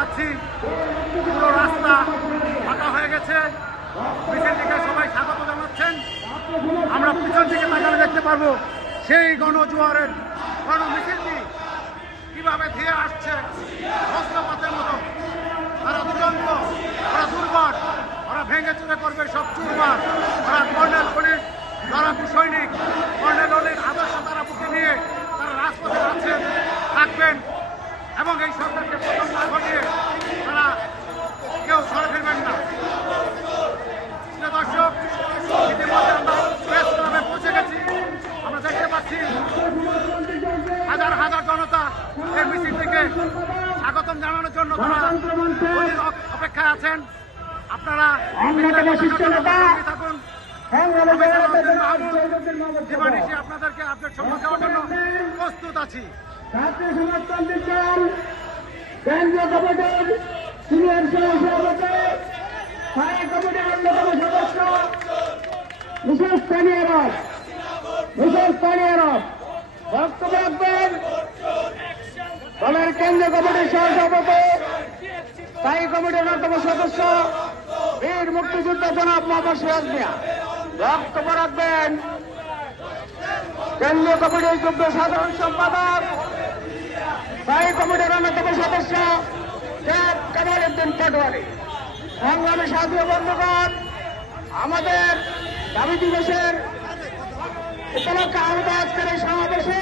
পাচ্ছি পুরো রাস্তা ফাঁকা হয়ে গেছে। মিছিলটিকে সবাই স্বাগত জানাচ্ছেন। আমরা পিছন থেকে তাকালে দেখতে পারবো সেই গণজোয়ারের গণমিছিলটি কিভাবে ধেয়ে আসছে বজ্রপাতের মতো। তারা দুরন্ত, ওরা দুর্বল, ওরা ভেঙে চুরে করবে সব চুরমার। ওরা কর্নেল অলির লড়াকু সৈনিক, কর্নেল অলির আদর্শ তারা বুকে নিয়ে তারা রাজপথে আছেন, থাকবেন এবং এই সরকারকে পতন না ঘটিয়ে তারা কেউ সরে ফেলবেন না। দর্শক, ইতিমধ্যে আমরা প্রেস ক্লাবে পৌঁছে গেছি। আমরা দেখতে পাচ্ছি হাজার হাজার জনতা এই মিছিলটিকে স্বাগতম জানানোর জন্য তারা অপেক্ষায় আছেন। আপনারা থাকুন। দিবানিশি আপনাদেরকে আপডেট সময় দেওয়ার জন্য প্রস্তুত আছি। ছাত্র সমাজতান্ত্রিক দল কেন্দ্রীয় কমিটির সিনিয়র সভাপতি, স্থায়ী কমিটির অন্যতম সদস্য মিসেস তানিয়া রব বক্তব্য রাখবেন দলের কেন্দ্রীয় কমিটির সহসভাপতি, স্থায়ী কমিটির অন্যতম সদস্য বীর মুক্তিযোদ্ধা জনাব মোহাম্মদ সিরাজ মিয়া। বক্তব্য রাখবেন কেন্দ্রীয় কমিটির যুগ্ম সাধারণ সম্পাদক, স্থায়ী কমিটির অন্যতম সদস্য শেখ কামাল উদ্দিন পাটোয়ারি। সংগ্রামী সাথী বন্ধুগণ, আমাদের দাবি দিবসের উপলক্ষে আহত আজকের এই সমাবেশে